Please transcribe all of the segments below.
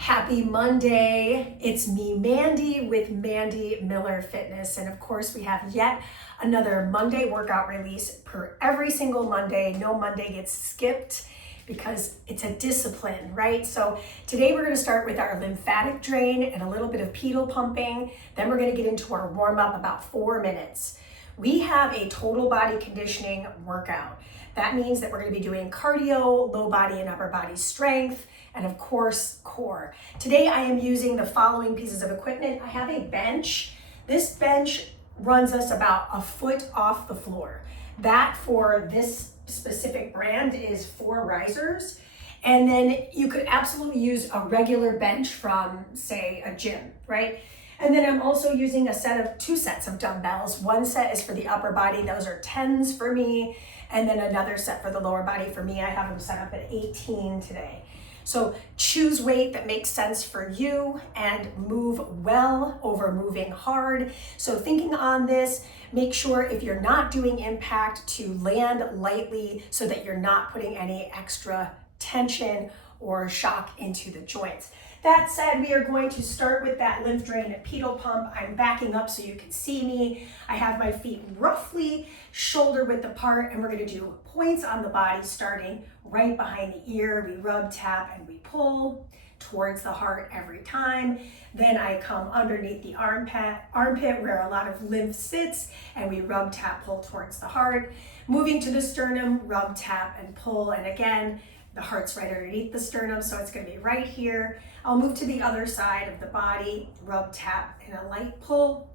Happy Monday. It's me, Mandy, with Mandy Miller Fitness. And of course, we have yet another Monday workout release per every single Monday. No Monday gets skipped because it's a discipline, right? So today we're going to start with our lymphatic drain and a little bit of pedal pumping. Then we're going to get into our warm up about 4 minutes. We have a total body conditioning workout. That means that we're going to be doing cardio, low body and upper body strength, and of course, core. Today I am using the following pieces of equipment. I have a bench. This bench runs us about a foot off the floor. That for this specific brand is 4 risers. And then you could absolutely use a regular bench from, say, a gym, right? And then I'm also using two sets of dumbbells. One set is for the upper body. Those are 10s for me. And then another set for the lower body for me. I have them set up at 18 today. So choose weight that makes sense for you and move well over moving hard. So thinking on this, make sure if you're not doing impact to land lightly so that you're not putting any extra tension or shock into the joints. That said, we are going to start with that lymph drain pedal pump. I'm backing up so you can see me. I have my feet roughly shoulder width apart, and we're going to do points on the body starting right behind the ear. We rub, tap, and we pull towards the heart every time. Then I come underneath the armpit where a lot of lymph sits, and we rub, tap, pull towards the heart. Moving to the sternum, rub, tap, and pull. And again, the heart's right underneath the sternum, so it's going to be right here. I'll move to the other side of the body, rub, tap, and a light pull.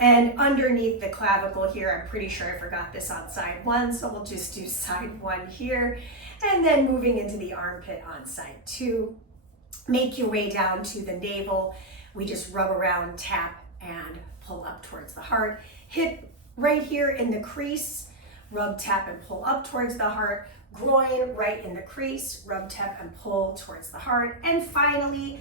And underneath the clavicle here, I'm pretty sure I forgot this on side 1, so we'll just do side 1 here. And then moving into the armpit on side 2. Make your way down to the navel. We just rub around, tap, and pull up towards the heart. Hip right here in the crease, rub, tap, and pull up towards the heart. Groin right in the crease, rub, tap, and pull towards the heart. And finally,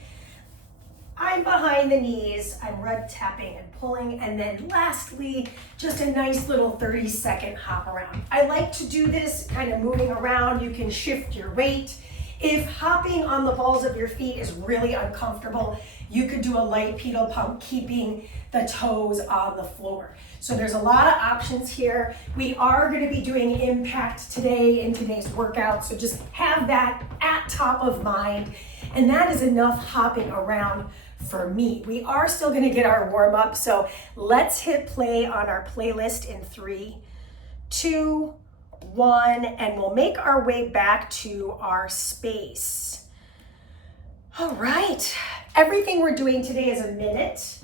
I'm behind the knees, I'm rub, tapping, and pulling. And then lastly, just a nice little 30-second hop around. I like to do this kind of moving around. You can shift your weight. If hopping on the balls of your feet is really uncomfortable, you could do a light pedal pump, keeping the toes on the floor. So there's a lot of options here. We are going to be doing impact today in today's workout, so just have that at top of mind. And that is enough hopping around for me. We are still going to get our warm up, so let's hit play on our playlist in 3, 2, 1, and we'll make our way back to our space. All right, everything we're doing today is a minute,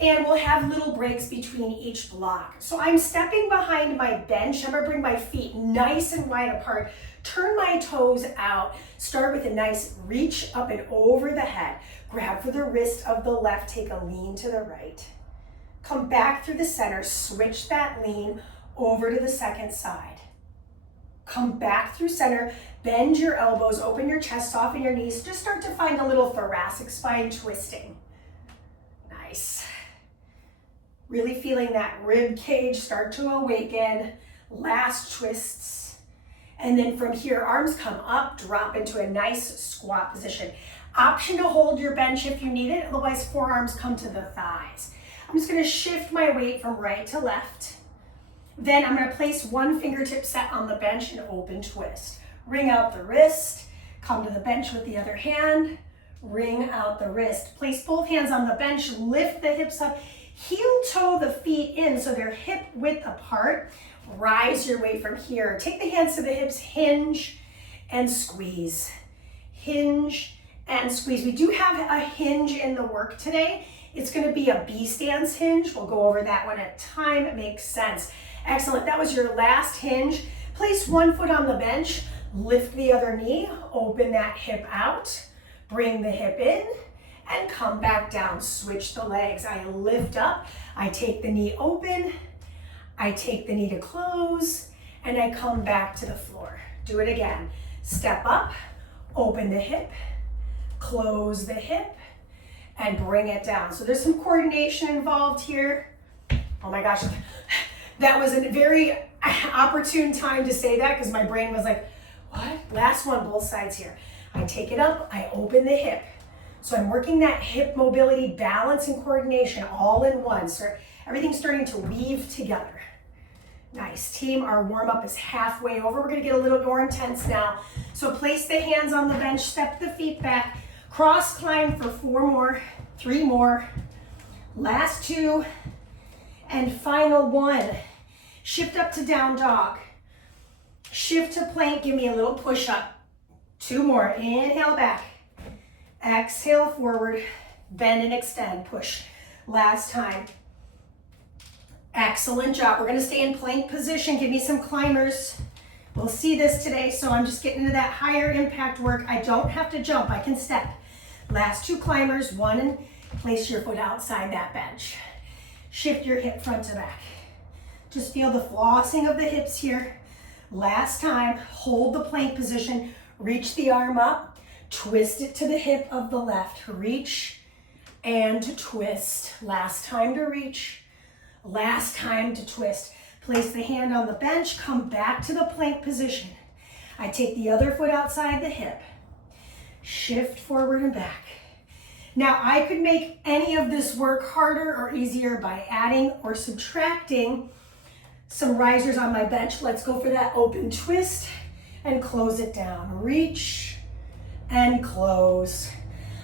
and we'll have little breaks between each block. So I'm stepping behind my bench. I'm gonna bring my feet nice and wide apart, turn my toes out, start with a nice reach up and over the head, grab for the wrist of the left, take a lean to the right, come back through the center, switch that lean over to the second side. Come back through center, bend your elbows, open your chest, soften your knees, just start to find a little thoracic spine twisting. Nice. Really feeling that rib cage start to awaken, last twists. And then from here, arms come up, drop into a nice squat position. Option to hold your bench if you need it, otherwise forearms come to the thighs. I'm just gonna shift my weight from right to left. Then I'm gonna place one fingertip set on the bench and open twist. Ring out the wrist, come to the bench with the other hand, ring out the wrist. Place both hands on the bench, lift the hips up, heel toe the feet in so they're hip width apart. Rise your way from here. Take the hands to the hips, hinge and squeeze. Hinge and squeeze. We do have a hinge in the work today. It's gonna be a B stance hinge. We'll go over that one at a time. It makes sense. Excellent, that was your last hinge. Place one foot on the bench, lift the other knee, open that hip out, bring the hip in, and come back down. Switch the legs. I lift up, I take the knee open, I take the knee to close, and I come back to the floor. Do it again. Step up, open the hip, close the hip, and bring it down. So there's some coordination involved here. Oh my gosh, that was a very opportune time to say that because my brain was like, what? Last one, both sides here. I take it up, I open the hip. So I'm working that hip mobility, balance, and coordination all in one. So everything's starting to weave together. Nice, team, our warm-up is halfway over. We're gonna get a little more intense now. So place the hands on the bench, step the feet back, cross climb for 4 more, 3 more, last 2, and final 1. Shift up to down dog. Shift to plank, give me a little push up. 2 more, inhale back. Exhale forward, bend and extend, push. Last time. Excellent job. We're gonna stay in plank position. Give me some climbers. We'll see this today, so I'm just getting into that higher impact work. I don't have to jump, I can step. Last 2 climbers, 1, and place your foot outside that bench. Shift your hip front to back. Just feel the flossing of the hips here. Last time, hold the plank position, reach the arm up, twist it to the hip of the left. Reach and twist. Last time to reach. Last time to twist. Place the hand on the bench, come back to the plank position. I take the other foot outside the hip. Shift forward and back. Now I could make any of this work harder or easier by adding or subtracting some risers on my bench. Let's go for that open twist and close it down. Reach and close.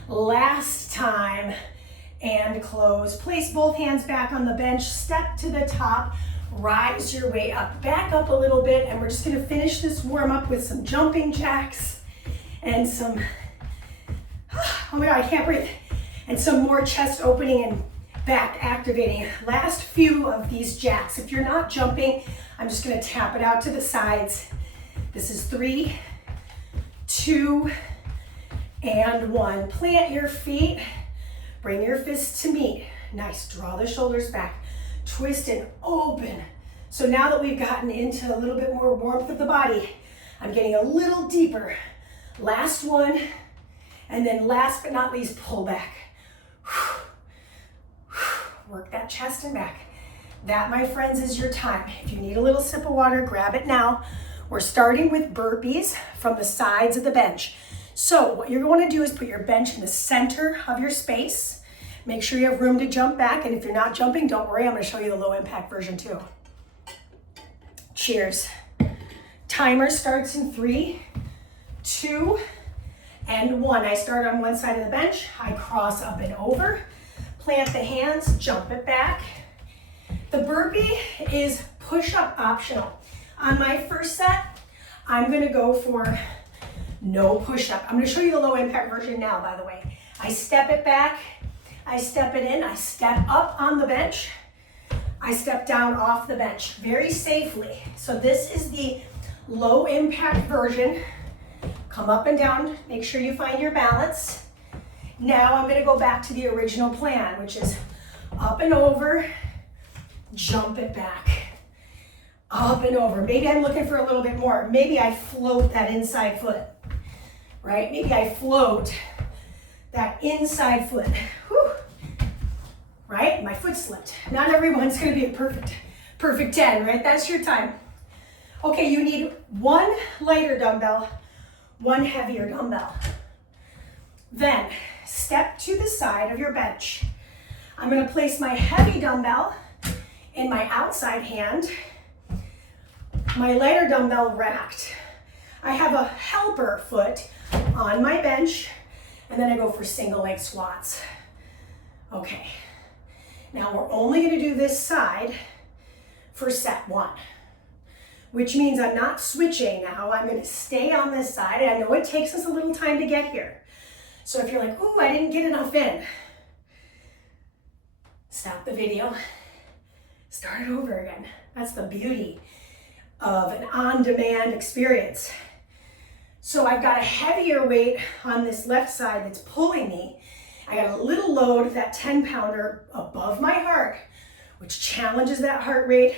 Last time. And close. Place both hands back on the bench, step to the top, rise your way up, back up a little bit, and we're just gonna finish this warm up with some jumping jacks and some, oh my God, I can't breathe, and some more chest opening and back activating. Last few of these jacks. If you're not jumping, I'm just gonna tap it out to the sides. This is 3, 2, and 1. Plant your feet. Bring your fists to meet. Nice, draw the shoulders back. Twist and open. So now that we've gotten into a little bit more warmth of the body, I'm getting a little deeper. Last one, and then last but not least, pull back. Work that chest and back. That, my friends, is your time. If you need a little sip of water, grab it now. We're starting with burpees from the sides of the bench. So what you're going to do is put your bench in the center of your space. Make sure you have room to jump back. And if you're not jumping, don't worry. I'm going to show you the low impact version too. Cheers. Timer starts in 3, 2, and 1. I start on one side of the bench. I cross up and over. Plant the hands, jump it back. The burpee is push-up optional. On my first set, I'm going to go for no push-up. I'm going to show you the low impact version now, by the way. I step it back, I step it in, I step up on the bench, I step down off the bench very safely. So this is the low impact version. Come up and down, make sure you find your balance. Now I'm going to go back to the original plan, which is up and over, jump it back. Up and over. Maybe I'm looking for a little bit more. Maybe I float that inside foot. Right? Maybe I float that inside foot. Whew. Right? My foot slipped. Not everyone's going to be a perfect 10, right? That's your time. Okay, you need 1 lighter dumbbell, 1 heavier dumbbell. Then step to the side of your bench. I'm going to place my heavy dumbbell in my outside hand, my lighter dumbbell racked. I have a helper foot on my bench, and then I go for single leg squats. Okay, now we're only going to do this side for set 1, which means I'm not switching now. I'm going to stay on this side. I know it takes us a little time to get here. So if you're like, oh, I didn't get enough in, stop the video, start it over again. That's the beauty of an on-demand experience. So I've got a heavier weight on this left side that's pulling me. I got a little load, that 10-pounder above my heart, which challenges that heart rate.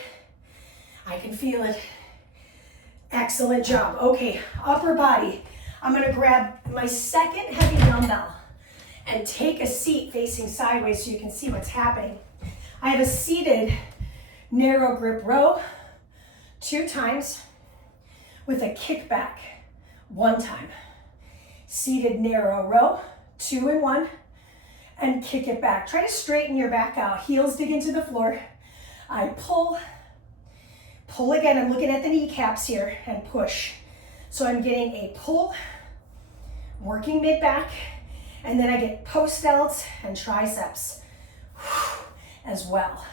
I can feel it. Excellent job. Okay, upper body. I'm gonna grab my second heavy dumbbell and take a seat facing sideways so you can see what's happening. I have a seated narrow grip row 2 times with a kickback 1 time. Seated narrow row, 2 and 1, and kick it back. Try to straighten your back out. Heels dig into the floor. I pull again. I'm looking at the kneecaps here and push. So I'm getting a pull, working mid-back, and then I get post delts and triceps as well.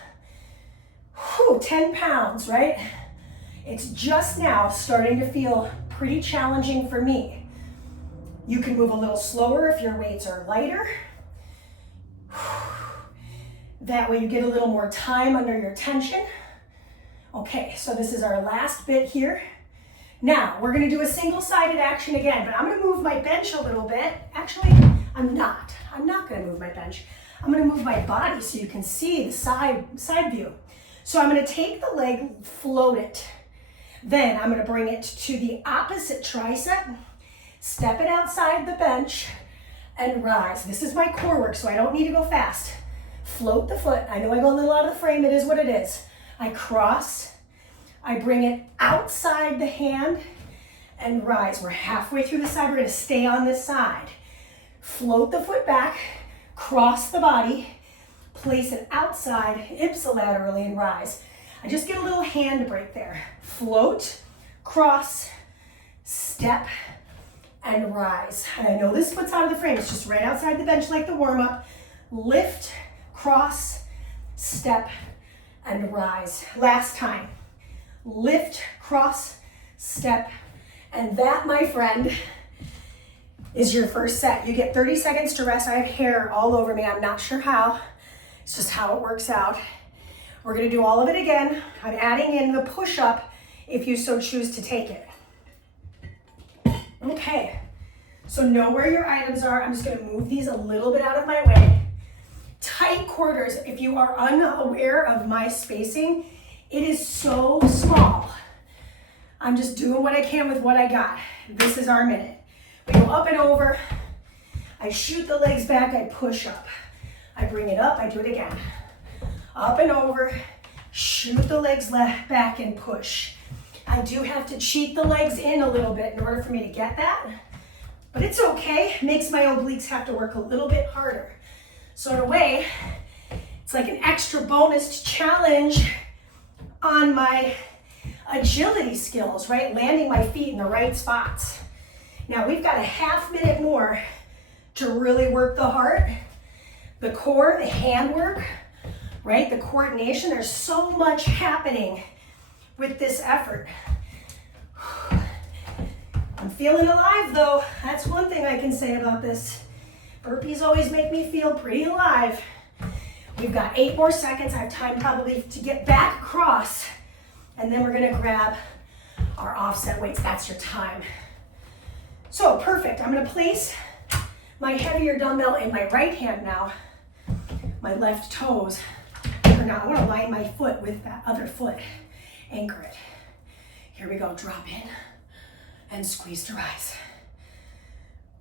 10 pounds, right? It's just now starting to feel pretty challenging for me. You can move a little slower if your weights are lighter. That way you get a little more time under your tension. Okay, so this is our last bit here. Now, we're gonna do a single-sided action again, but I'm gonna move my bench a little bit. Actually, I'm not gonna move my bench. I'm gonna move my body so you can see the side view. So I'm gonna take the leg, float it. Then I'm gonna bring it to the opposite tricep, step it outside the bench, and rise. This is my core work, so I don't need to go fast. Float the foot. I know I go a little out of the frame, it is what it is. I cross, I bring it outside the hand, and rise. We're halfway through the side, we're gonna stay on this side. Float the foot back, cross the body, place it outside ipsilaterally and rise. I just get a little hand break there. Float, cross, step, and rise. And I know this foot's out of the frame. It's just right outside the bench like the warm-up. Lift, cross, step, and rise. Last time. Lift, cross, step, and that, my friend, is your first set. You get 30 seconds to rest. I have hair all over me. I'm not sure how. It's just how it works out. We're gonna do all of it again. I'm adding in the push-up if you so choose to take it. Okay, so know where your items are. I'm just gonna move these a little bit out of my way. Tight quarters. If you are unaware of my spacing, it is so small. I'm just doing what I can with what I got. This is our minute. We go up and over. I shoot the legs back, I push up. I bring it up, I do it again. Up and over, shoot the legs back and push. I do have to cheat the legs in a little bit in order for me to get that, but it's okay. It makes my obliques have to work a little bit harder. So in a way, it's like an extra bonus challenge on my agility skills, right? Landing my feet in the right spots. Now we've got a half minute more to really work the heart, the core, the handwork, right? The coordination. There's so much happening with this effort. I'm feeling alive though. That's one thing I can say about this. Burpees always make me feel pretty alive. We've got 8 more seconds. I have time probably to get back across, and then we're gonna grab our offset weights. That's your time. So perfect. I'm gonna place my heavier dumbbell in my right hand now. My left toes are now. I wanna line my foot with that other foot. Anchor it. Here we go. Drop in and squeeze to rise.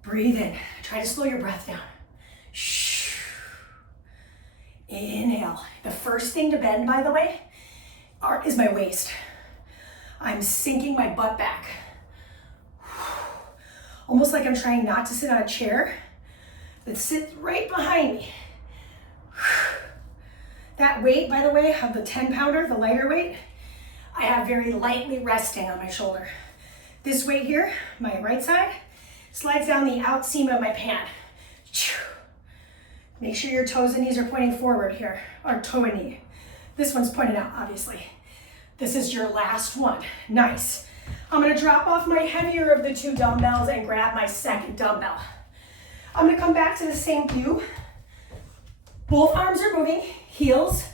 Breathe in. Try to slow your breath down. Shh. Inhale. The first thing to bend, by the way, is my waist. I'm sinking my butt back. Almost like I'm trying not to sit on a chair that sits right behind me. That weight, by the way, of the 10-pounder, the lighter weight, I have very lightly resting on my shoulder. This weight here, my right side, slides down the out seam of my pant. Make sure your toes and knees are pointing forward here, or toe and knee. This one's pointed out, obviously. This is your last one. Nice. I'm gonna drop off my heavier of the 2 dumbbells and grab my second dumbbell. I'm gonna come back to the same view. Both arms are moving, heels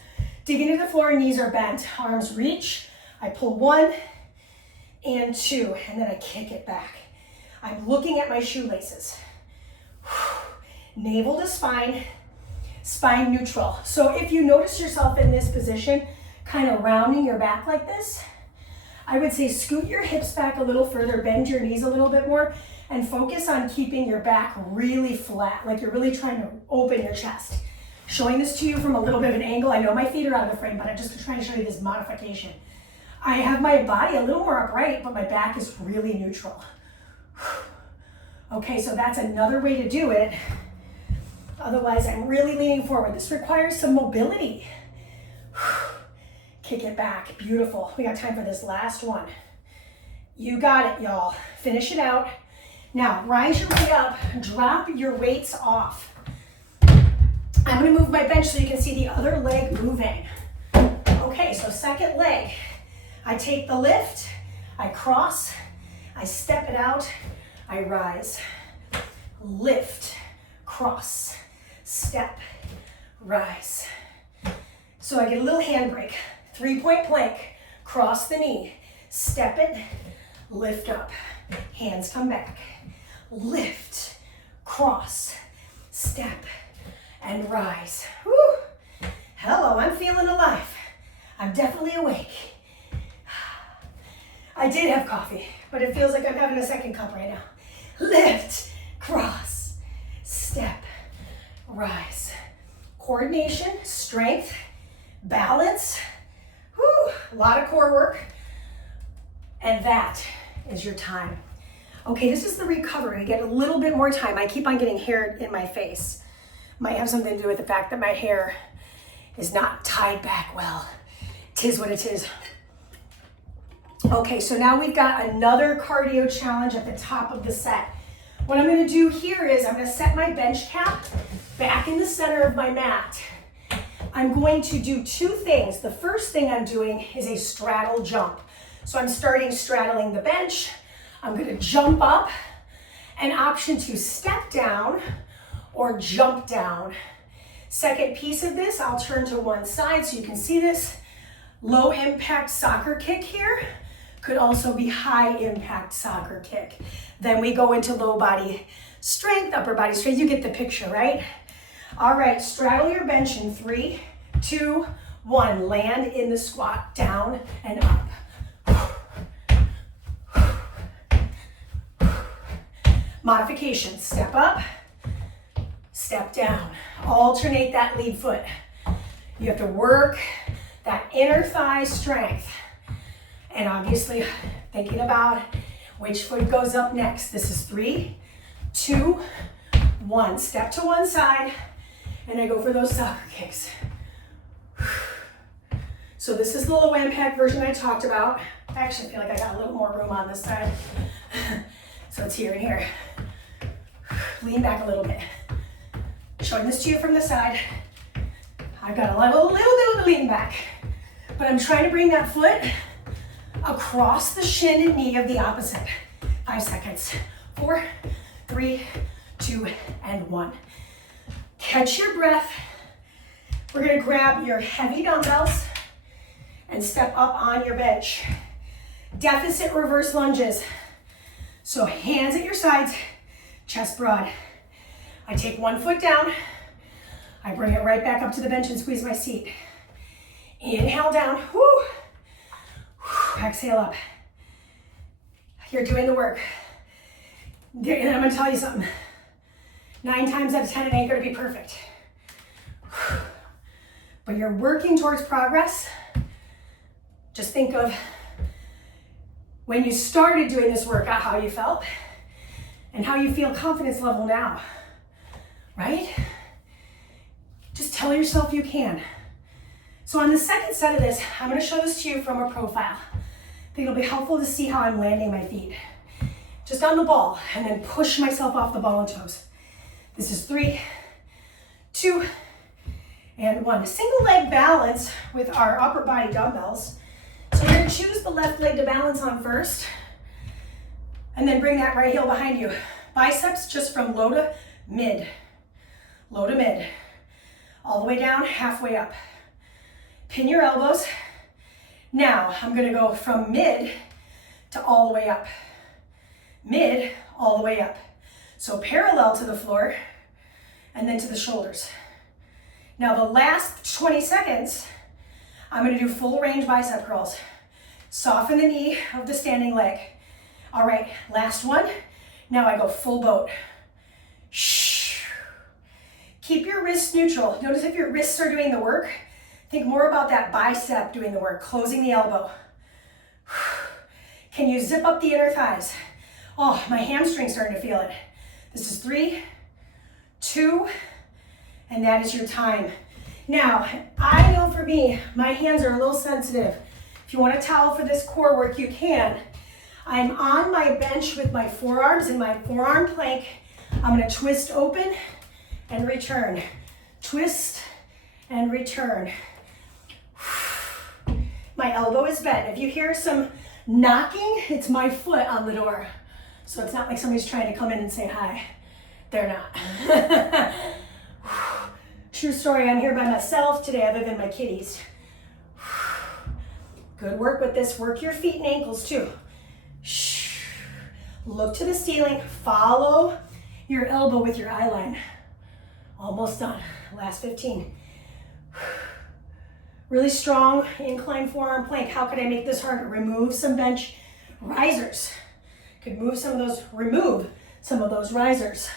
dig into the floor, knees are bent. Arms reach, I pull 1 and 2, and then I kick it back. I'm looking at my shoelaces. Navel to spine, spine neutral. So if you notice yourself in this position, kind of rounding your back like this, I would say scoot your hips back a little further, bend your knees a little bit more, and focus on keeping your back really flat, like you're really trying to open your chest. Showing this to you from a little bit of an angle. I know my feet are out of the frame, but I'm just trying to show you this modification. I have my body a little more upright, but my back is really neutral. Okay, so that's another way to do it. Otherwise, I'm really leaning forward. This requires some mobility. Kick it back, beautiful. We got time for this last one. You got it, y'all. Finish it out. Now, rise your way up, drop your weights off. I'm gonna move my bench so you can see the other leg moving. Okay, so second leg. I take the lift, I cross, I step it out, I rise. Lift, cross, step, rise. So I get a little handbrake. 3-point plank, cross the knee, step it, lift up. Hands come back. Lift, cross, step, and rise. Woo. Hello, I'm feeling alive. I'm definitely awake. I did have coffee, but it feels like I'm having a second cup right now. Lift, cross, step, rise. Coordination, strength, balance. Woo, a lot of core work. And that is your time. Okay, this is the recovery. I get a little bit more time. I keep on getting hair in my face. Might have something to do with the fact that my hair is not tied back well. Tis what it is. Okay, so now we've got another cardio challenge at the top of the set. What I'm gonna do here is I'm gonna set my bench cap back in the center of my mat. I'm going to do two things. The first thing I'm doing is a straddle jump. So I'm starting straddling the bench. I'm gonna jump up, an option to step down or jump down. Second piece of this, I'll turn to one side so you can see this. Low impact soccer kick here. Could also be high impact soccer kick. Then we go into low body strength, upper body strength. You get the picture, right? All right, straddle your bench in 3, 2, 1. Land in the squat, down and up. Modification, step up, step down. Alternate that lead foot. You have to work that inner thigh strength. And obviously thinking about which foot goes up next. This is 3, 2, 1. Step to one side, and I go for those soccer kicks. So this is the low impact version I talked about. I actually feel like I got a little more room on this side. So it's here and here. Lean back a little bit. Showing this to you from the side. I've got a little bit of lean back, but I'm trying to bring that foot across the shin and knee of the opposite. 5 seconds. 4, 3, 2, and 1. Catch your breath. We're gonna grab your heavy dumbbells and step up on your bench. Deficit reverse lunges. So hands at your sides, chest broad. I take one foot down, I bring it right back up to the bench and squeeze my seat. Inhale down, whoo. Exhale up. You're doing the work. And I'm gonna tell you something. 9 times out of 10, it ain't gonna be perfect. But you're working towards progress. Just think of when you started doing this workout, how you felt and how you feel confidence level now, right? Just tell yourself you can. So on the second set of this, I'm gonna show this to you from a profile. I think it'll be helpful to see how I'm landing my feet. Just on the ball, and then push myself off the ball and toes. This is 3, 2, and 1. A single leg balance with our upper body dumbbells. So you're gonna choose the left leg to balance on first, and then bring that right heel behind you. Biceps just from low to mid. Low to mid. All the way down, halfway up. Pin your elbows. Now, I'm gonna go from mid to all the way up. Mid, all the way up. So parallel to the floor, and then to the shoulders. Now the last 20 seconds, I'm gonna do full range bicep curls. Soften the knee of the standing leg. All right, last one. Now I go full boat. Shh. Keep your wrists neutral. Notice if your wrists are doing the work, think more about that bicep doing the work, closing the elbow. Can you zip up the inner thighs? Oh, my hamstring's starting to feel it. This is 3, 2, and that is your time. Now, I know for me, my hands are a little sensitive. If you want a towel for this core work, you can. I'm on my bench with my forearms in my forearm plank. I'm gonna twist open and return. Twist and return. My elbow is bent. If you hear some knocking, it's my foot on the door. So it's not like somebody's trying to come in and say hi. They're not. True story, I'm here by myself today other than my kitties. Good work with this. Work your feet and ankles too. Look to the ceiling. Follow your elbow with your eye line. Almost done. Last 15. Really strong incline forearm plank. How could I make this harder? Remove some bench risers. Could remove some of those risers.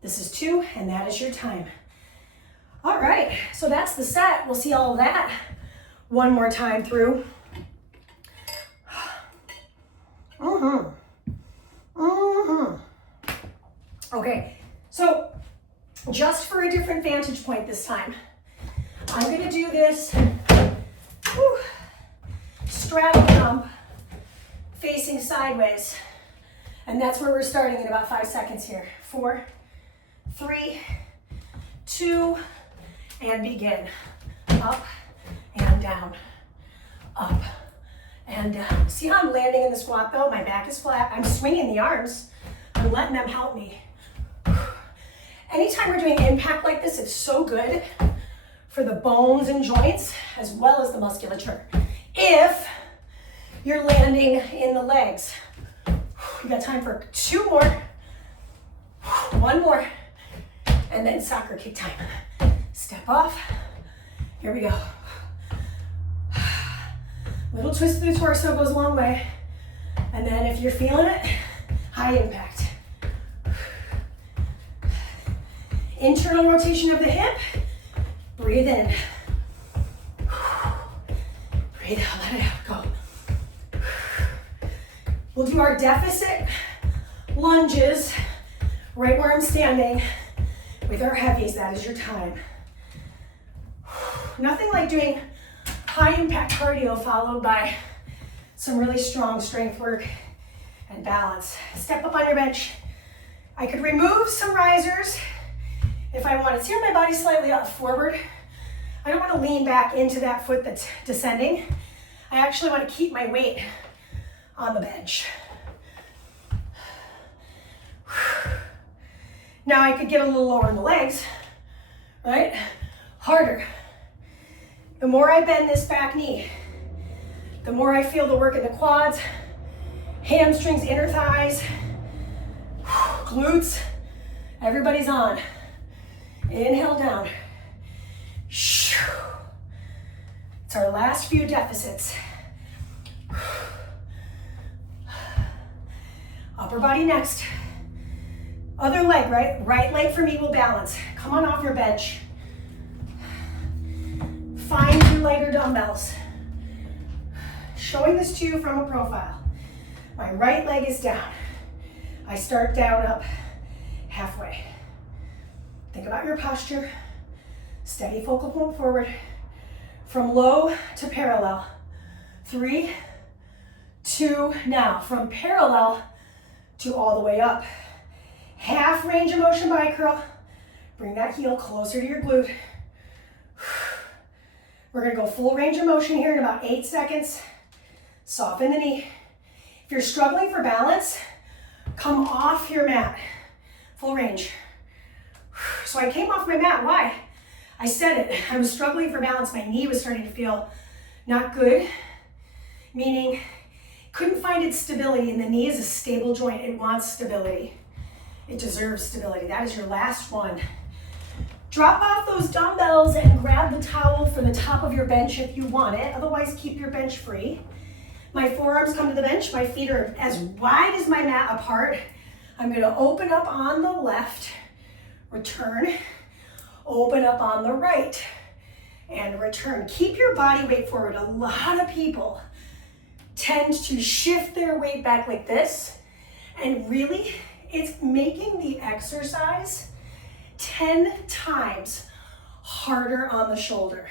This is 2, and that is your time. All right, so that's the set. We'll see all of that one more time through. Okay, so just for a different vantage point this time, I'm gonna do this straddle jump facing sideways. And that's where we're starting in about 5 seconds here. 4, 3, 2, and begin. Up and down, up and down. See how I'm landing in the squat though? My back is flat. I'm swinging the arms. I'm letting them help me. Anytime we're doing impact like this, it's so good for the bones and joints as well as the musculature. If you're landing in the legs. You got time for 2 more, 1 more, and then soccer kick time. Step off, here we go. Little twist through the torso goes a long way. And then if you're feeling it, high impact. Internal rotation of the hip, breathe in. Breathe out, let it out, go. We'll do our deficit lunges right where I'm standing with our heavies. That is your time. Nothing like doing high impact cardio followed by some really strong strength work and balance. Step up on your bench. I could remove some risers if I wanted. See how my body's slightly up forward? I don't want to lean back into that foot that's descending. I actually want to keep my weight on the bench. Now I could get a little lower in the legs, right? Harder. The more I bend this back knee, the more I feel the work in the quads, hamstrings, inner thighs, glutes, everybody's on. Inhale down. It's our last few deficits. Upper body next. Other leg, right? Right leg for me will balance. Come on off your bench. Find your lighter dumbbells. Showing this to you from a profile. My right leg is down. I start down, up, halfway. Think about your posture. Steady focal point forward. From low to parallel. 3, 2, now from parallel to all the way up. Half range of motion by curl. Bring that heel closer to your glute. We're gonna go full range of motion here in about 8 seconds. Soften the knee. If you're struggling for balance, come off your mat. Full range. So I came off my mat, why? I said it, I was struggling for balance. My knee was starting to feel not good, meaning couldn't find its stability, and the knee is a stable joint. It wants stability. It deserves stability. That is your last one. Drop off those dumbbells and grab the towel for the top of your bench if you want it. Otherwise, keep your bench free. My forearms come to the bench. My feet are as wide as my mat apart. I'm gonna open up on the left, return, open up on the right, and return. Keep your body weight forward. A lot of people tend to shift their weight back like this, and really, it's making the exercise 10 times harder on the shoulder.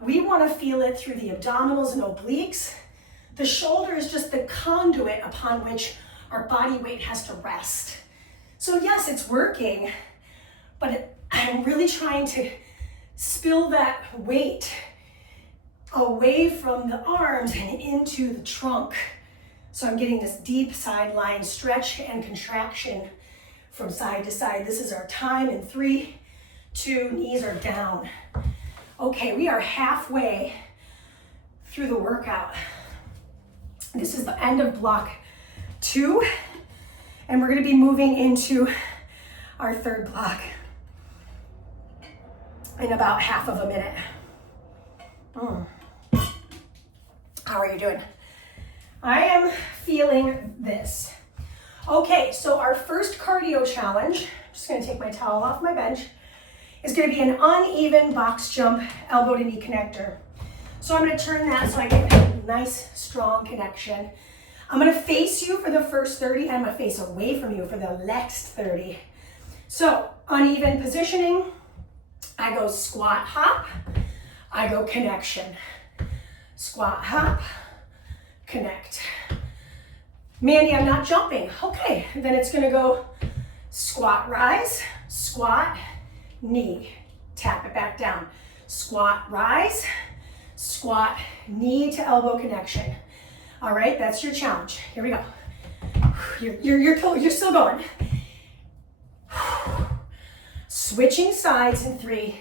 We want to feel it through the abdominals and obliques. The shoulder is just the conduit upon which our body weight has to rest. So yes, it's working, but I'm really trying to spill that weight away from the arms and into the trunk. So I'm getting this deep sideline stretch and contraction from side to side. This is our time in 3, 2, knees are down. Okay, we are halfway through the workout. This is the end of block 2, and we're gonna be moving into our third block in about half of a minute. How are you doing? I am feeling this. Okay, so our first cardio challenge, I'm just gonna take my towel off my bench, is gonna be an uneven box jump elbow to knee connector. So I'm gonna turn that so I get a nice strong connection. I'm gonna face you for the first 30, and I'm gonna face away from you for the next 30. So uneven positioning, I go squat, hop, I go connection. Squat, hop, connect. Mandy, I'm not jumping. Okay, then it's gonna go squat, rise, squat, knee. Tap it back down. Squat, rise, squat, knee to elbow connection. All right, that's your challenge. Here we go. You're still going. Switching sides in 3,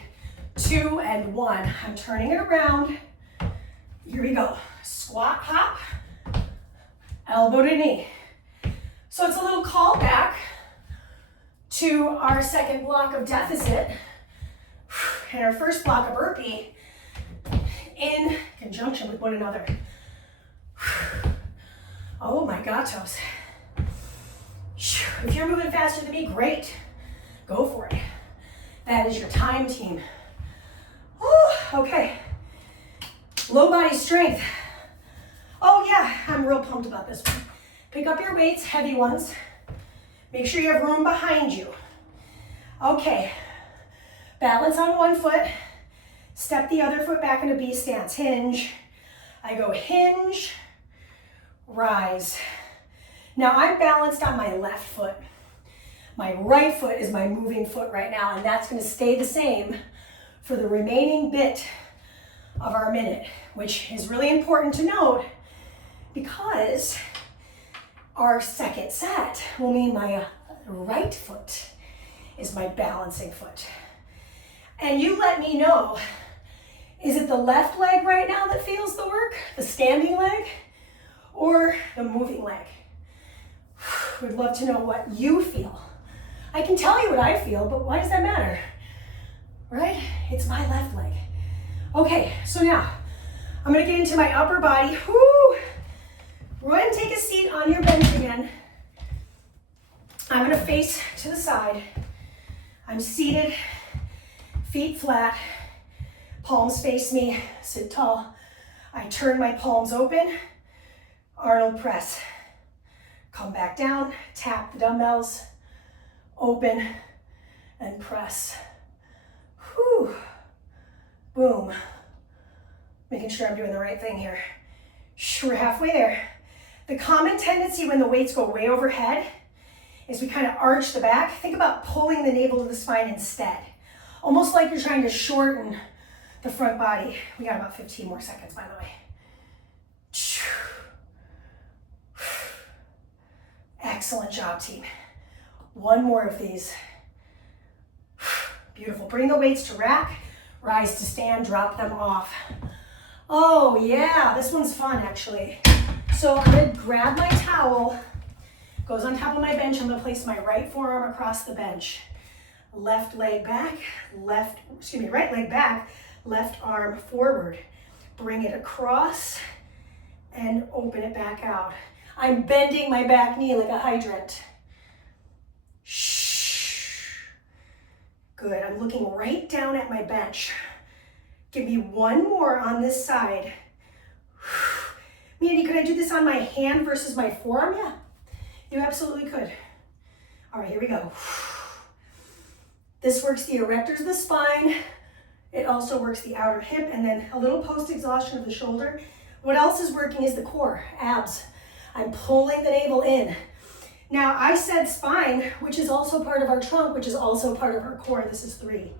2, and 1. I'm turning it around. Here we go. Squat, hop, elbow to knee. So it's a little callback to our second block of deficit and our first block of burpee in conjunction with one another. Oh my gatos. If you're moving faster than me, great. Go for it. That is your time, team. Okay. Low body strength. Oh yeah, I'm real pumped about this one. Pick up your weights, heavy ones. Make sure you have room behind you. Okay. Balance on one foot. Step the other foot back into B stance. Hinge. I go hinge, rise. Now I'm balanced on my left foot. My right foot is my moving foot right now, and that's gonna stay the same for the remaining bit of our minute, which is really important to note because our second set will mean my right foot is my balancing foot. And you let me know, is it the left leg right now that feels the work, the standing leg, or the moving leg? We'd love to know what you feel. I can tell you what I feel, but why does that matter? Right? It's my left leg. Okay, so now I'm gonna get into my upper body. Woo! Go ahead and take a seat on your bench again. I'm gonna face to the side. I'm seated, feet flat, palms face me, sit tall. I turn my palms open, Arnold press. Come back down, tap the dumbbells, open, and press. Whew. Boom. Making sure I'm doing the right thing here. We're halfway there. The common tendency when the weights go way overhead is we kind of arch the back. Think about pulling the navel to the spine instead. Almost like you're trying to shorten the front body. We got about 15 more seconds, by the way. Excellent job, team. One more of these. Beautiful. Bring the weights to rack, rise to stand, drop them off. Oh yeah, this one's fun actually. So I'm gonna grab my towel, goes on top of my bench. I'm gonna place my right forearm across the bench. Left leg back, right leg back, left arm forward. Bring it across and open it back out. I'm bending my back knee like a hydrant. Shh. Good, I'm looking right down at my bench. Give me one more on this side. Mandy, could I do this on my hand versus my forearm? Yeah, you absolutely could. All right, here we go. This works the erectors of the spine. It also works the outer hip, and then a little post-exhaustion of the shoulder. What else is working is the core, abs. I'm pulling the navel in. Now, I said spine, which is also part of our trunk, which is also part of our core. This is 3.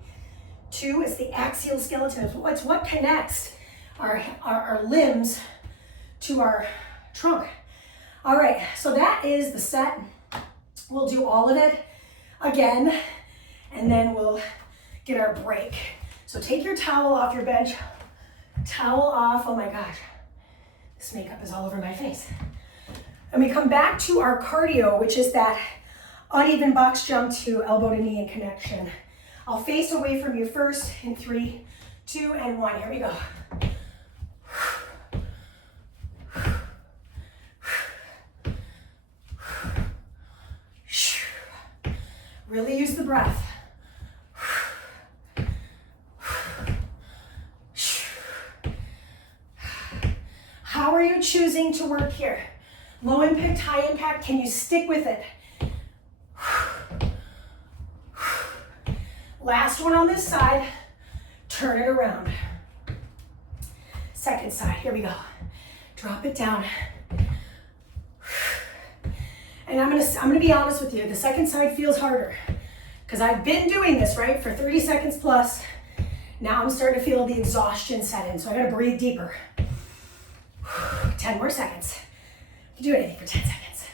2 is the axial skeleton. It's what connects our limbs to our trunk. All right, so that is the set. We'll do all of it again, and then we'll get our break. So take your towel off your bench. Towel off. Oh my gosh, this makeup is all over my face. And we come back to our cardio, which is that uneven box jump to elbow to knee and connection. I'll face away from you first in 3, 2, and 1. Here we go. Really use the breath. How are you choosing to work here? Low impact, high impact, can you stick with it? Last one on this side, turn it around. Second side, here we go. Drop it down. And I'm gonna be honest with you, the second side feels harder because I've been doing this, right, for 30 seconds plus. Now I'm starting to feel the exhaustion set in, so I gotta breathe deeper. 10 more seconds. You do anything for 10 seconds.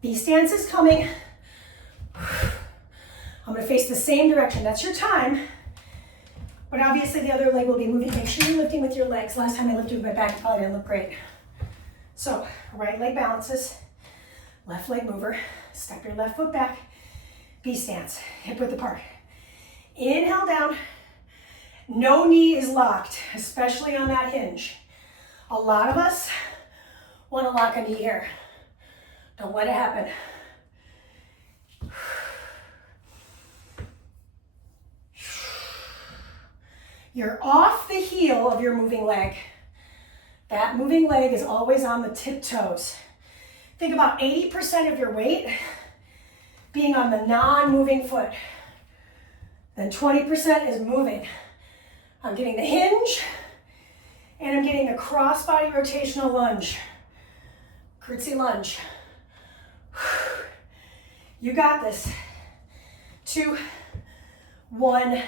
B stance is coming. I'm gonna face the same direction. That's your time. But obviously the other leg will be moving. Make sure you're lifting with your legs. Last time I lifted with my back, it probably didn't look great. So, right leg balances, left leg mover, step your left foot back, B stance, hip width apart. Inhale down, no knee is locked, especially on that hinge. A lot of us want to lock a knee here. Don't let it happen. You're off the heel of your moving leg. That moving leg is always on the tiptoes. Think about 80% of your weight being on the non-moving foot. Then 20% is moving. I'm getting the hinge, and I'm getting the cross-body rotational lunge. Curtsy lunge. You got this. 2, 1,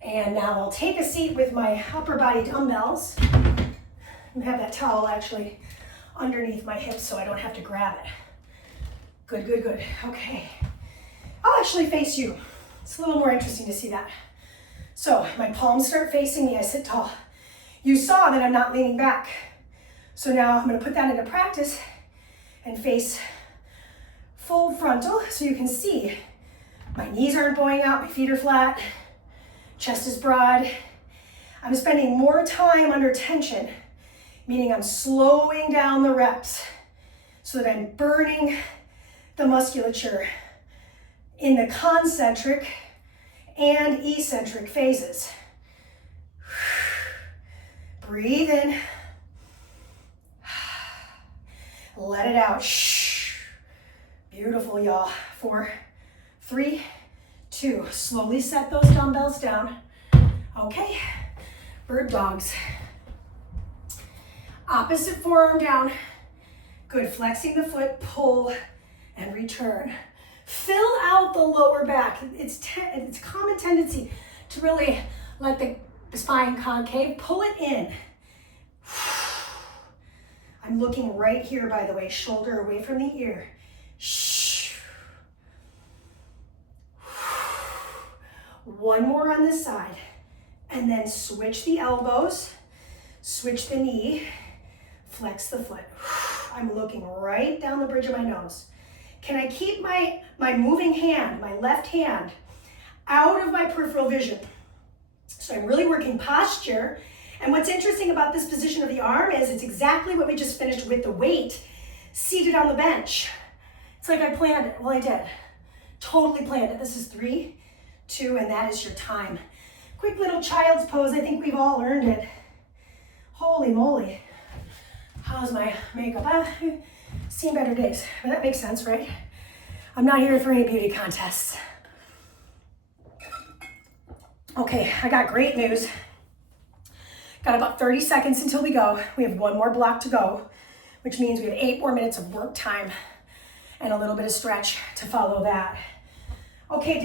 and now I'll take a seat with my upper body dumbbells. And have that towel actually underneath my hips so I don't have to grab it. Good, good, good. Okay. I'll actually face you. It's a little more interesting to see that. So my palms start facing me, I sit tall. You saw that I'm not leaning back. So now I'm gonna put that into practice and face full frontal so you can see my knees aren't bowing out, my feet are flat, chest is broad. I'm spending more time under tension, meaning I'm slowing down the reps so that I'm burning the musculature in the concentric and eccentric phases. Breathe in. Let it out. Beautiful, y'all. 4, 3, 2. Slowly set those dumbbells down. Okay, bird dogs. Opposite forearm down. Good, flexing the foot, pull, and return. Fill out the lower back. It's common tendency to really let the spine concave. Pull it in. I'm looking right here, by the way, shoulder away from the ear. One more on this side, and then switch the elbows, switch the knee, flex the foot. I'm looking right down the bridge of my nose. Can I keep my moving hand, my left hand, out of my peripheral vision? So I'm really working posture. And what's interesting about this position of the arm is it's exactly what we just finished with the weight seated on the bench. It's like I planned it. Well, I did. Totally planned it. This is 3, 2, and that is your time. Quick little child's pose. I think we've all earned it. Holy moly. How's my makeup? Seen better days. Well, that makes sense, right? I'm not here for any beauty contests. Okay, I got great news. Got about 30 seconds until we go. We have one more block to go, which means we have 8 more minutes of work time and a little bit of stretch to follow that. Okay,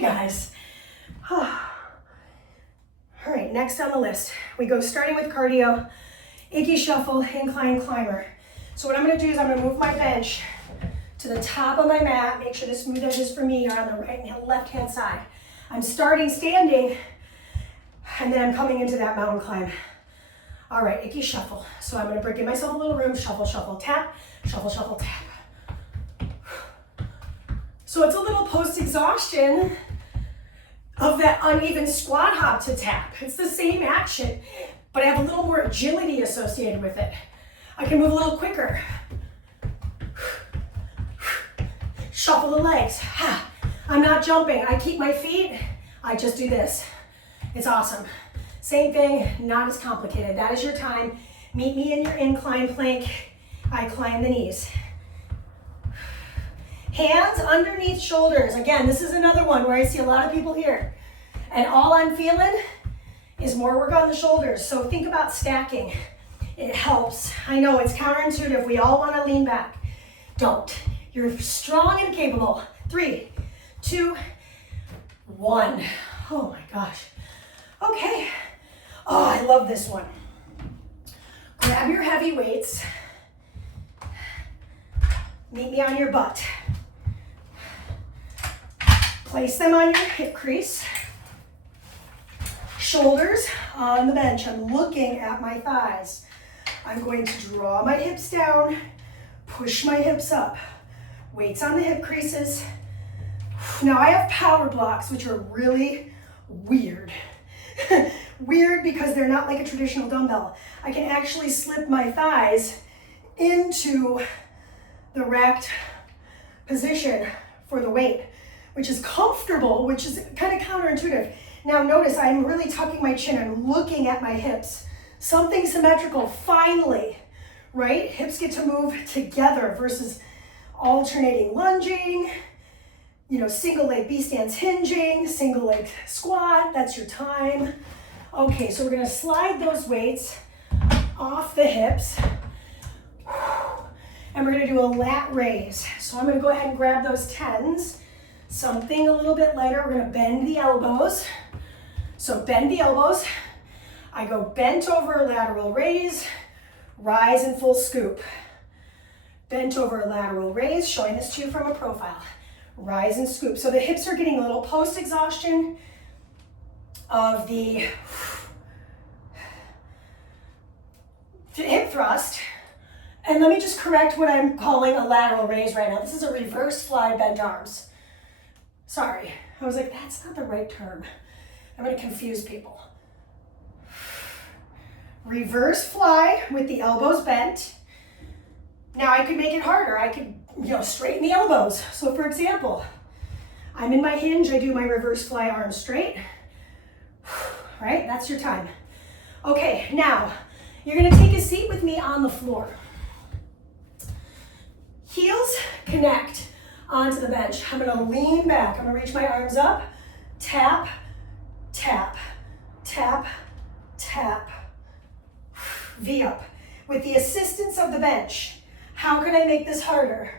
guys. All right, next on the list, we go starting with cardio, Icky shuffle, incline climber. So what I'm gonna do is I'm gonna move my bench to the top of my mat. Make sure the smooth edges for me are on the right and left-hand side. I'm starting standing, and then I'm coming into that mountain climb. All right, Icky shuffle. So I'm gonna give myself a little room, shuffle, shuffle, tap, shuffle, shuffle, tap. So it's a little post-exhaustion of that uneven squat hop to tap. It's the same action, but I have a little more agility associated with it. I can move a little quicker. Shuffle the legs. I'm not jumping. I keep my feet. I just do this. It's awesome. Same thing, not as complicated. That is your time. Meet me in your incline plank. I climb the knees. Hands underneath shoulders. Again, this is another one where I see a lot of people here. And all I'm feeling is more work on the shoulders. So think about stacking. It helps. I know it's counterintuitive. We all want to lean back. Don't. You're strong and capable. 3, 2, 1. Oh my gosh. Okay. Oh, I love this one. Grab your heavy weights. Meet me on your butt. Place them on your hip crease. Shoulders on the bench. I'm looking at my thighs. I'm going to draw my hips down, push my hips up. Weights on the hip creases. Now I have power blocks, which are really weird. Weird because they're not like a traditional dumbbell. I can actually slip my thighs into the racked position for the weight, which is comfortable, which is kind of counterintuitive. Now notice I'm really tucking my chin and looking at my hips. Something symmetrical, finally, right? Hips get to move together versus alternating lunging, single leg B stands hinging, single leg squat, that's your time. Okay, so we're gonna slide those weights off the hips. And we're gonna do a lat raise. So I'm gonna go ahead and grab those 10s. Something a little bit lighter, we're gonna bend the elbows. So bend the elbows. I go bent over lateral raise, rise and full scoop. Bent over lateral raise, showing this to you from a profile. Rise and scoop. So the hips are getting a little post-exhaustion of the hip thrust. And let me just correct what I'm calling a lateral raise right now. This is a reverse fly bent arms. Sorry, I was like, that's not the right term. I'm gonna confuse people. Reverse fly with the elbows bent. Now I could make it harder. I could, straighten the elbows. So for example, I'm in my hinge, I do my reverse fly arms straight. Right, that's your time. Okay, now you're gonna take a seat with me on the floor. Heels connect onto the bench. I'm gonna lean back. I'm gonna reach my arms up. Tap, tap, tap, tap. V up. With the assistance of the bench, how can I make this harder?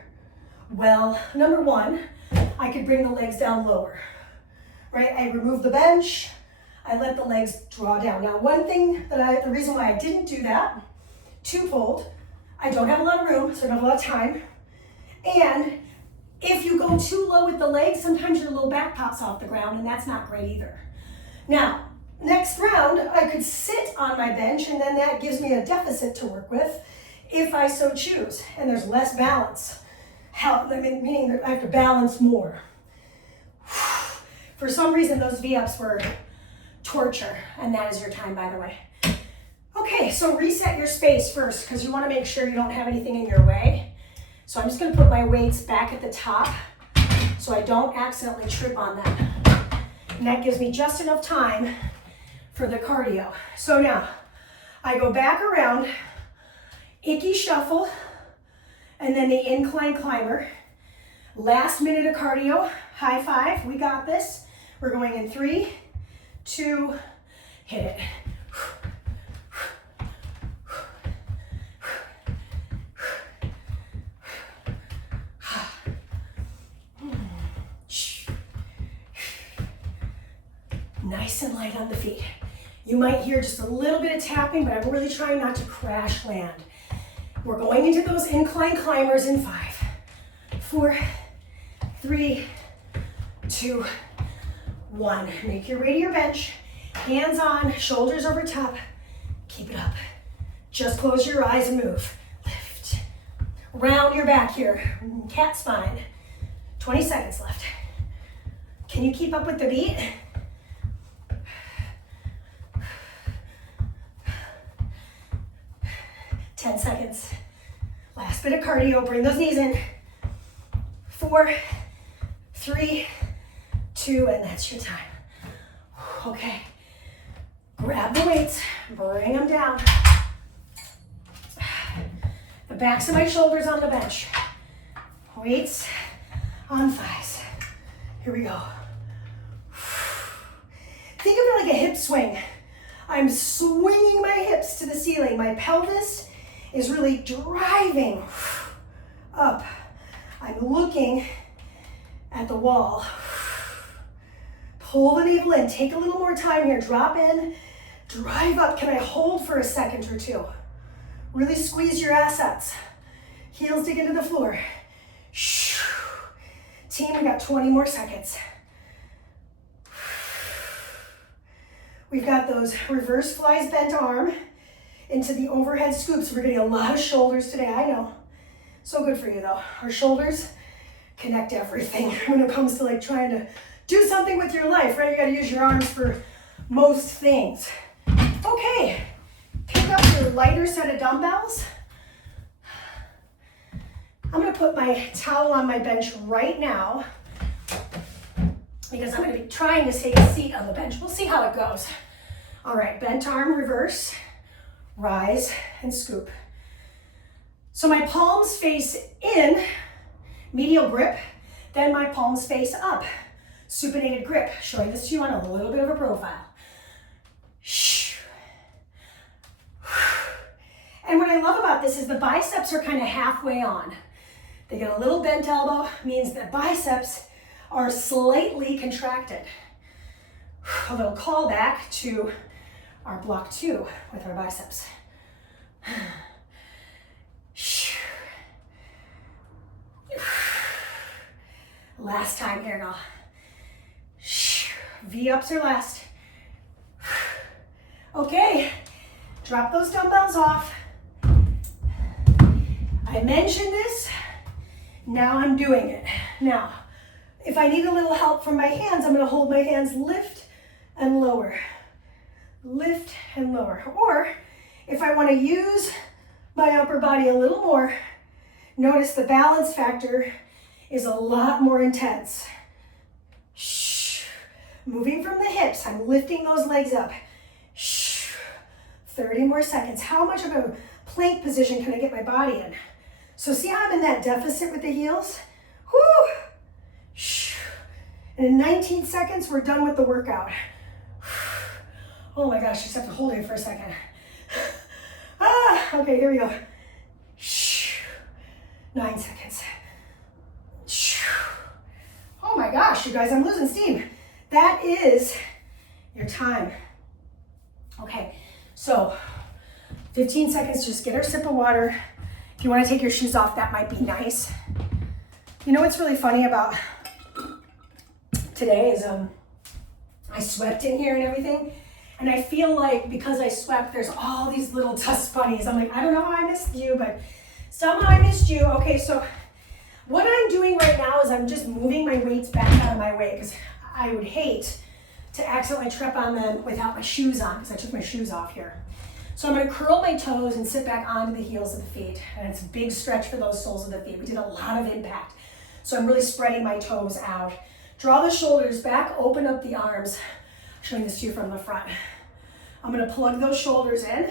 Well, number one, I could bring the legs down lower, right? I remove the bench, I let the legs draw down. Now, one thing the reason why I didn't do that, twofold, I don't have a lot of room, so I don't have a lot of time. And if you go too low with the legs, sometimes your low back pops off the ground, and that's not great either. Now, next round, I could sit on my bench, and then that gives me a deficit to work with if I so choose, and there's less balance. Meaning that I have to balance more. For some reason, those V-ups were torture, and that is your time, by the way. Okay, so reset your space first, because you want to make sure you don't have anything in your way. So I'm just going to put my weights back at the top so I don't accidentally trip on them. And that gives me just enough time for the cardio. So now, I go back around, Icky shuffle, and then the incline climber. Last minute of cardio, high five, we got this. We're going in 3, 2, hit it. Nice and light on the feet. You might hear just a little bit of tapping, but I'm really trying not to crash land. We're going into those incline climbers in 5, 4, 3, 2, 1. Make your way to your bench. Hands on, shoulders over top. Keep it up. Just close your eyes and move. Lift. Round your back here. Cat spine. 20 seconds left. Can you keep up with the beat? Ten seconds. Last bit of cardio. Bring those knees in. 4, 3, 2, and that's your time. Okay. Grab the weights. Bring them down. The backs of my shoulders on the bench. Weights on thighs. Here we go. Think of it like a hip swing. I'm swinging my hips to the ceiling. My pelvis is really driving up. I'm looking at the wall. Pull the navel in. Take a little more time here. Drop in. Drive up. Can I hold for a second or two? Really squeeze your assets. Heels dig into the floor. Team, we got 20 more seconds. We've got those reverse flies bent arm into the overhead scoops. We're getting a lot of shoulders today, I know. So good for you though. Our shoulders connect everything when it comes to like trying to do something with your life, right? You gotta use your arms for most things. Okay, pick up your lighter set of dumbbells. I'm gonna put my towel on my bench right now because I'm gonna be trying to take a seat on the bench. We'll see how it goes. All right, bent arm, reverse, rise, and scoop. So my palms face in, medial grip, then my palms face up, supinated grip. Showing this to you on a little bit of a profile. And what I love about this is the biceps are kind of halfway on. They get a little bent elbow, means that biceps are slightly contracted. A little call back to our block 2 with our biceps. Last time here, now. V-ups are last. Okay, drop those dumbbells off. I mentioned this, now I'm doing it. Now, if I need a little help from my hands, I'm gonna hold my hands, lift and lower. Lift and lower. Or if I wanna use my upper body a little more, notice the balance factor is a lot more intense. Moving from the hips, I'm lifting those legs up. 30 more seconds. How much of a plank position can I get my body in? So see how I'm in that deficit with the heels? Whew. And in 19 seconds, we're done with the workout. Oh my gosh, just have to hold it for a second. Okay, here we go. 9 seconds. Oh my gosh, you guys, I'm losing steam. That is your time. Okay, so 15 seconds, just get our sip of water. If you want to take your shoes off, that might be nice. You know what's really funny about today is I swept in here and everything, and I feel like because I swept, there's all these little dust bunnies. I'm like, I don't know how I missed you, but somehow I missed you. Okay, so what I'm doing right now is I'm just moving my weights back out of my way because I would hate to accidentally trip on them without my shoes on because I took my shoes off here. So I'm gonna curl my toes and sit back onto the heels of the feet. And it's a big stretch for those soles of the feet. We did a lot of impact. So I'm really spreading my toes out. Draw the shoulders back, open up the arms. I'm showing this to you from the front. I'm gonna plug those shoulders in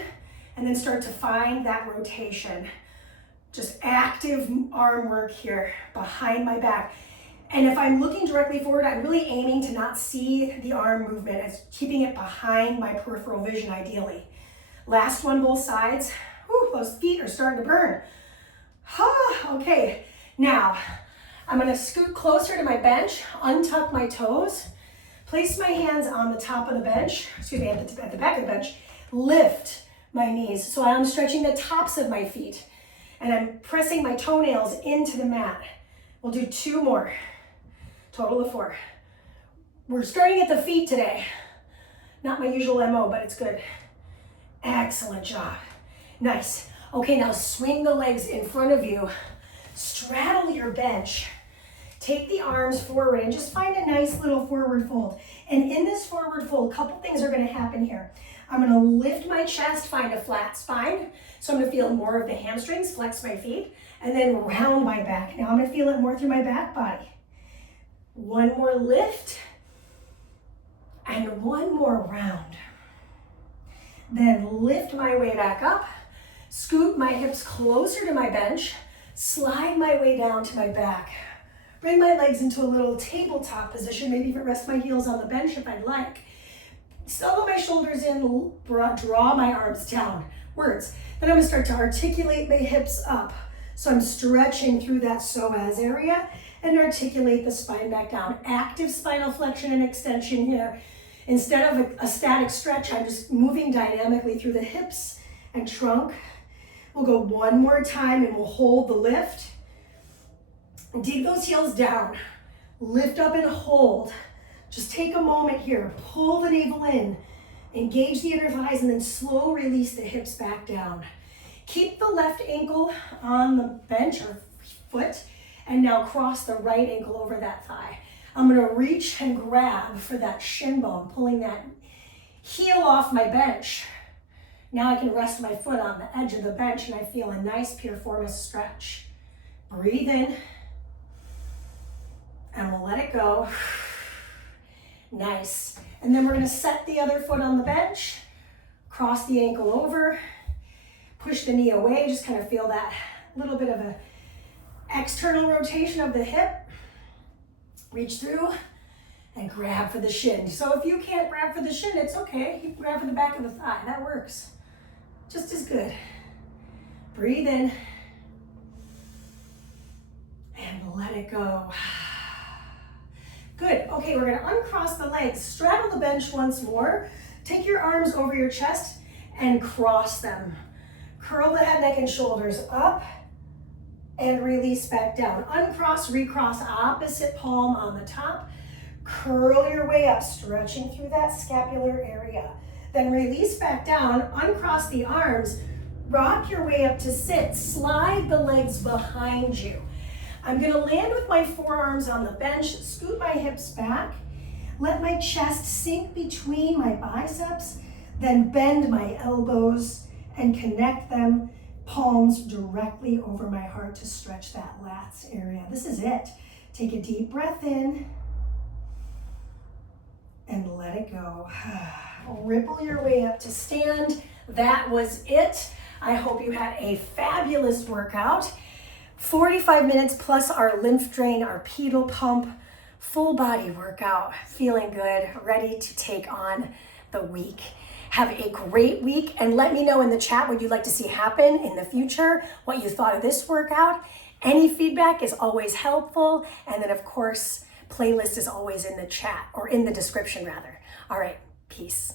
and then start to find that rotation. Just active arm work here behind my back. And if I'm looking directly forward, I'm really aiming to not see the arm movement, as keeping it behind my peripheral vision ideally. Last one, both sides. Whew, those feet are starting to burn. Okay, now I'm gonna scoot closer to my bench, untuck my toes, place my hands on the top of the bench, excuse me, at the back of the bench, lift my knees. So I'm stretching the tops of my feet and I'm pressing my toenails into the mat. We'll do 2 more, total of 4. We're starting at the feet today. Not my usual MO, but it's good. Excellent job. Nice. Okay, now swing the legs in front of you. Straddle your bench. Take the arms forward and just find a nice little forward fold. And in this forward fold, a couple things are going to happen here. I'm going to lift my chest, find a flat spine. So I'm going to feel more of the hamstrings, flex my feet, and then round my back. Now I'm going to feel it more through my back body. 1 more lift and 1 more round. Then lift my way back up, scoot my hips closer to my bench, slide my way down to my back. Bring my legs into a little tabletop position, maybe even rest my heels on the bench if I'd like. Snuggle my shoulders in, draw my arms downwards. Then I'm gonna start to articulate my hips up. So I'm stretching through that psoas area and articulate the spine back down. Active spinal flexion and extension here. Instead of a static stretch, I'm just moving dynamically through the hips and trunk. We'll go 1 more time and we'll hold the lift. Dig those heels down. Lift up and hold. Just take a moment here. Pull the navel in. Engage the inner thighs and then slow release the hips back down. Keep the left ankle on the bench or foot and now cross the right ankle over that thigh. I'm gonna reach and grab for that shin bone, pulling that heel off my bench. Now I can rest my foot on the edge of the bench and I feel a nice piriformis stretch. Breathe in and we'll let it go. Nice. And then we're gonna set the other foot on the bench, cross the ankle over, push the knee away, just kind of feel that little bit of a external rotation of the hip. Reach through and grab for the shin. So if you can't grab for the shin, it's okay. You can grab for the back of the thigh. That works just as good. Breathe in and let it go. Good. Okay, we're gonna uncross the legs, straddle the bench once more. Take your arms over your chest and cross them. Curl the head, neck, and shoulders up and release back down. Uncross, recross, opposite palm on the top. Curl your way up, stretching through that scapular area. Then release back down, uncross the arms, rock your way up to sit, slide the legs behind you. I'm gonna land with my forearms on the bench, scoot my hips back, let my chest sink between my biceps, then bend my elbows and connect them, palms directly over my heart to stretch that lats area. This is it. Take a deep breath in and let it go. Ripple your way up to stand. That was it. I hope you had a fabulous workout. 45 minutes plus our lymph drain, our pedal pump, full body workout, feeling good, ready to take on the week. Have a great week and let me know in the chat what you'd like to see happen in the future, what you thought of this workout. Any feedback is always helpful. And then of course, playlist is always in the chat or in the description rather. All right, peace.